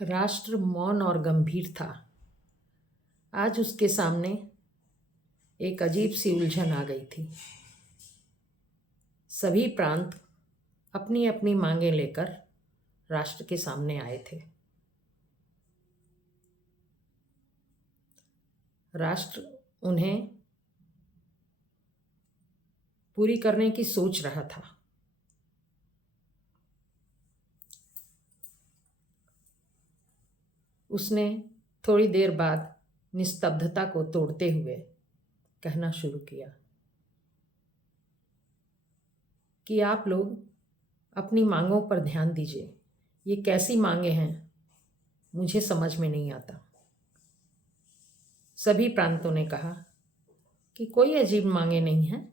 राष्ट्र मौन और गंभीर था। आज उसके सामने एक अजीब सी उलझन आ गई थी। सभी प्रांत अपनी अपनी मांगें लेकर राष्ट्र के सामने आए थे। राष्ट्र उन्हें पूरी करने की सोच रहा था। उसने थोड़ी देर बाद निस्तब्धता को तोड़ते हुए कहना शुरू किया कि आप लोग अपनी मांगों पर ध्यान दीजिए। ये कैसी मांगे हैं मुझे समझ में नहीं आता। सभी प्रांतों ने कहा कि कोई अजीब मांगे नहीं हैं,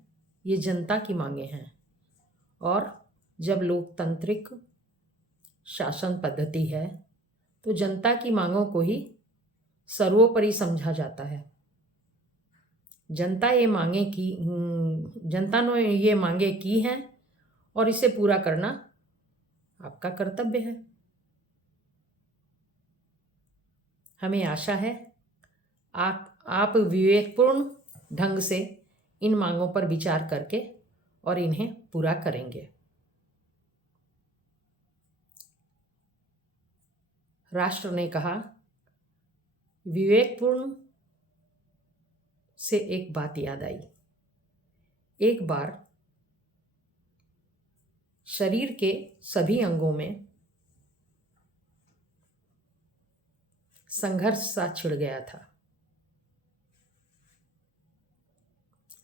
ये जनता की मांगे हैं। और जब लोकतांत्रिक शासन पद्धति है तो जनता की मांगों को ही सर्वोपरि समझा जाता है। जनता ने ये मांगे की हैं और इसे पूरा करना आपका कर्तव्य है। हमें आशा है आप विवेकपूर्ण ढंग से इन मांगों पर विचार करके और इन्हें पूरा करेंगे। राष्ट्र ने कहा, विवेकपूर्ण से एक बात याद आई। एक बार शरीर के सभी अंगों में संघर्ष सा छिड़ गया था।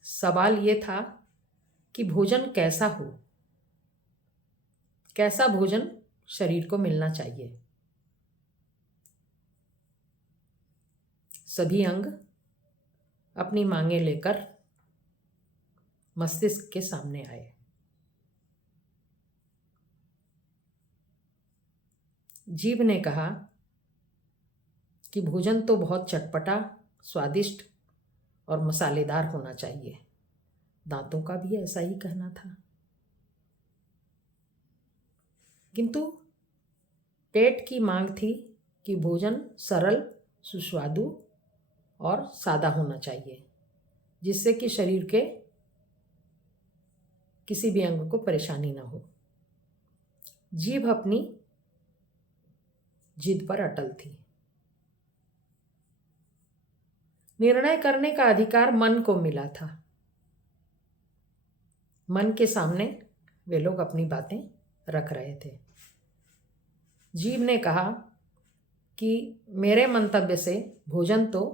सवाल ये था कि भोजन कैसा हो, कैसा भोजन शरीर को मिलना चाहिए। सभी अंग अपनी मांगें लेकर मस्तिष्क के सामने आए। जीभ ने कहा कि भोजन तो बहुत चटपटा, स्वादिष्ट और मसालेदार होना चाहिए। दांतों का भी ऐसा ही कहना था। किंतु पेट की मांग थी कि भोजन सरल, सुस्वादु और सादा होना चाहिए, जिससे कि शरीर के किसी भी अंग को परेशानी ना हो। जीभ अपनी जिद पर अटल थी। निर्णय करने का अधिकार मन को मिला था। मन के सामने वे लोग अपनी बातें रख रहे थे। जीभ ने कहा कि मेरे मंतव्य से भोजन तो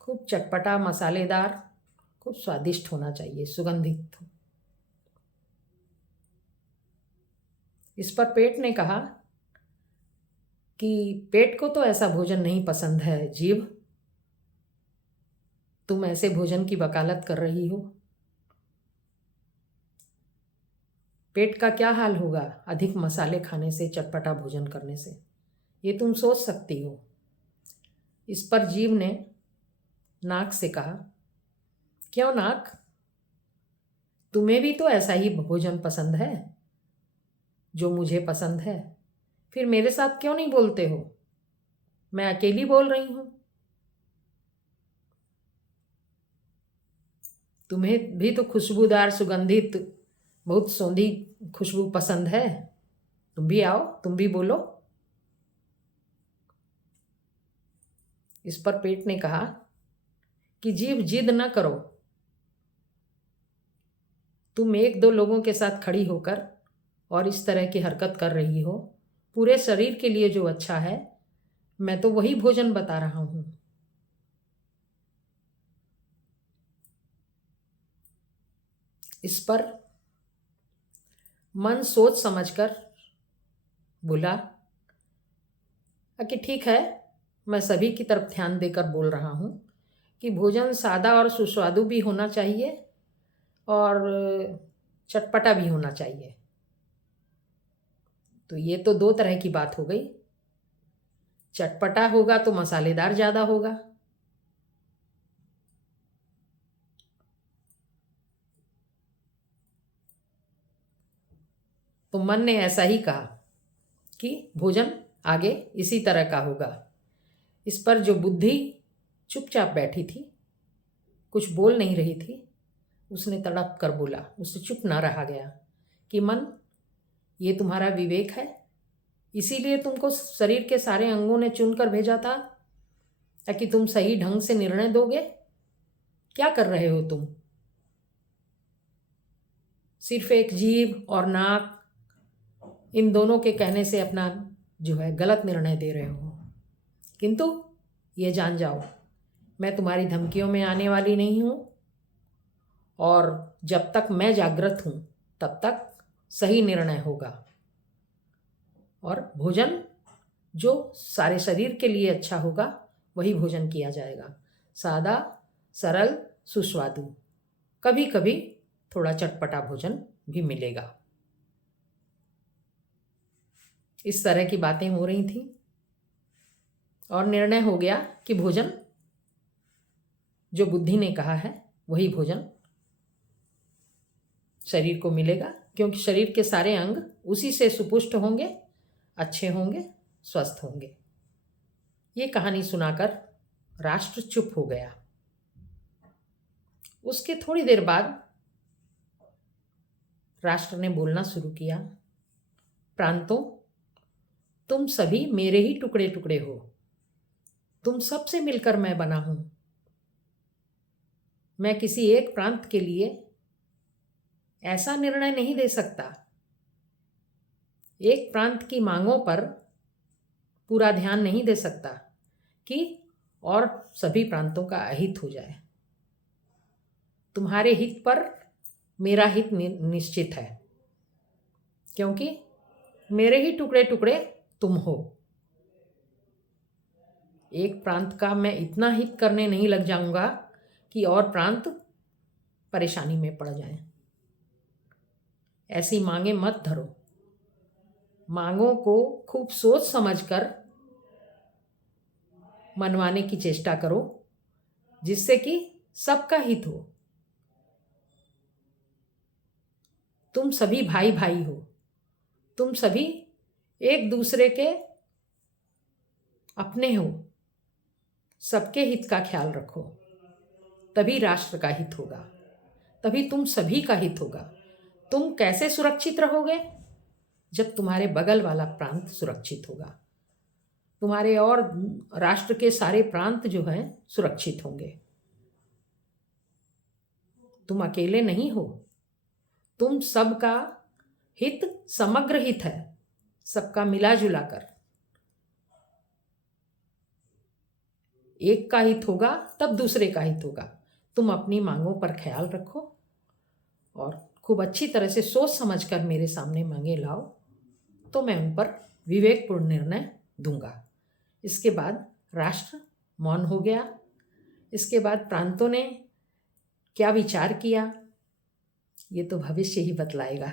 खूब चटपटा, मसालेदार, खूब स्वादिष्ट होना चाहिए, सुगंधित। इस पर पेट ने कहा कि पेट को तो ऐसा भोजन नहीं पसंद है। जीभ, तुम ऐसे भोजन की वकालत कर रही हो। पेट का क्या हाल होगा अधिक मसाले खाने से, चटपटा भोजन करने से, ये तुम सोच सकती हो। इस पर जीभ ने नाक से कहा, क्यों नाक, तुम्हें भी तो ऐसा ही भोजन पसंद है जो मुझे पसंद है। फिर मेरे साथ क्यों नहीं बोलते हो? मैं अकेली बोल रही हूं। तुम्हें भी तो खुशबूदार, सुगंधित, बहुत सौंधी खुशबू पसंद है। तुम भी आओ, तुम भी बोलो। इस पर पेट ने कहा कि जीभ, जिद न करो। तुम एक दो लोगों के साथ खड़ी होकर और इस तरह की हरकत कर रही हो। पूरे शरीर के लिए जो अच्छा है, मैं तो वही भोजन बता रहा हूं। इस पर मन सोच समझकर बोला कि ठीक है, मैं सभी की तरफ ध्यान देकर बोल रहा हूं कि भोजन सादा और सुस्वादु भी होना चाहिए और चटपटा भी होना चाहिए। तो ये तो दो तरह की बात हो गई। चटपटा होगा तो मसालेदार ज़्यादा होगा। तो मन ने ऐसा ही कहा कि भोजन आगे इसी तरह का होगा। इस पर जो बुद्धि चुपचाप बैठी थी, कुछ बोल नहीं रही थी, उसने तड़प कर बोला, उससे चुप ना रहा गया कि मन, ये तुम्हारा विवेक है? इसीलिए तुमको शरीर के सारे अंगों ने चुनकर भेजा था ताकि तुम सही ढंग से निर्णय दोगे? क्या कर रहे हो तुम? सिर्फ एक जीभ और नाक, इन दोनों के कहने से अपना जो है गलत निर्णय दे रहे हो। किंतु ये जान जाओ, मैं तुम्हारी धमकियों में आने वाली नहीं हूँ, और जब तक मैं जागृत हूँ तब तक सही निर्णय होगा, और भोजन जो सारे शरीर के लिए अच्छा होगा वही भोजन किया जाएगा। सादा, सरल, सुस्वादु, कभी कभी थोड़ा चटपटा भोजन भी मिलेगा। इस तरह की बातें हो रही थी और निर्णय हो गया कि भोजन जो बुद्धि ने कहा है वही भोजन शरीर को मिलेगा, क्योंकि शरीर के सारे अंग उसी से सुपुष्ट होंगे, अच्छे होंगे, स्वस्थ होंगे। ये कहानी सुनाकर राष्ट्र चुप हो गया। उसके थोड़ी देर बाद राष्ट्र ने बोलना शुरू किया, प्रांतों, तुम सभी मेरे ही टुकड़े टुकड़े हो, तुम सबसे मिलकर मैं बना हूं। मैं किसी एक प्रांत के लिए ऐसा निर्णय नहीं दे सकता, एक प्रांत की मांगों पर पूरा ध्यान नहीं दे सकता कि और सभी प्रांतों का अहित हो जाए। तुम्हारे हित पर मेरा हित निश्चित है, क्योंकि मेरे ही टुकड़े टुकड़े तुम हो। एक प्रांत का मैं इतना हित करने नहीं लग जाऊंगा कि और प्रांत परेशानी में पड़ जाएं। ऐसी मांगे मत धरो, मांगों को खूब सोच समझकर मनवाने की चेष्टा करो, जिससे कि सबका हित हो। तुम सभी भाई भाई हो, तुम सभी एक दूसरे के अपने हो, सबके हित का ख्याल रखो, तभी राष्ट्र का हित होगा, तभी तुम सभी का हित होगा। तुम कैसे सुरक्षित रहोगे? जब तुम्हारे बगल वाला प्रांत सुरक्षित होगा, तुम्हारे और राष्ट्र के सारे प्रांत जो हैं सुरक्षित होंगे। तुम अकेले नहीं हो, तुम सबका हित समग्र हित है, सबका मिला जुला कर। एक का हित होगा तब दूसरे का हित होगा। तुम अपनी मांगों पर ख्याल रखो और खूब अच्छी तरह से सोच समझकर मेरे सामने मांगे लाओ, तो मैं उन पर विवेकपूर्ण निर्णय दूंगा। इसके बाद राष्ट्र मौन हो गया। इसके बाद प्रांतों ने क्या विचार किया, ये तो भविष्य ही बतलाएगा।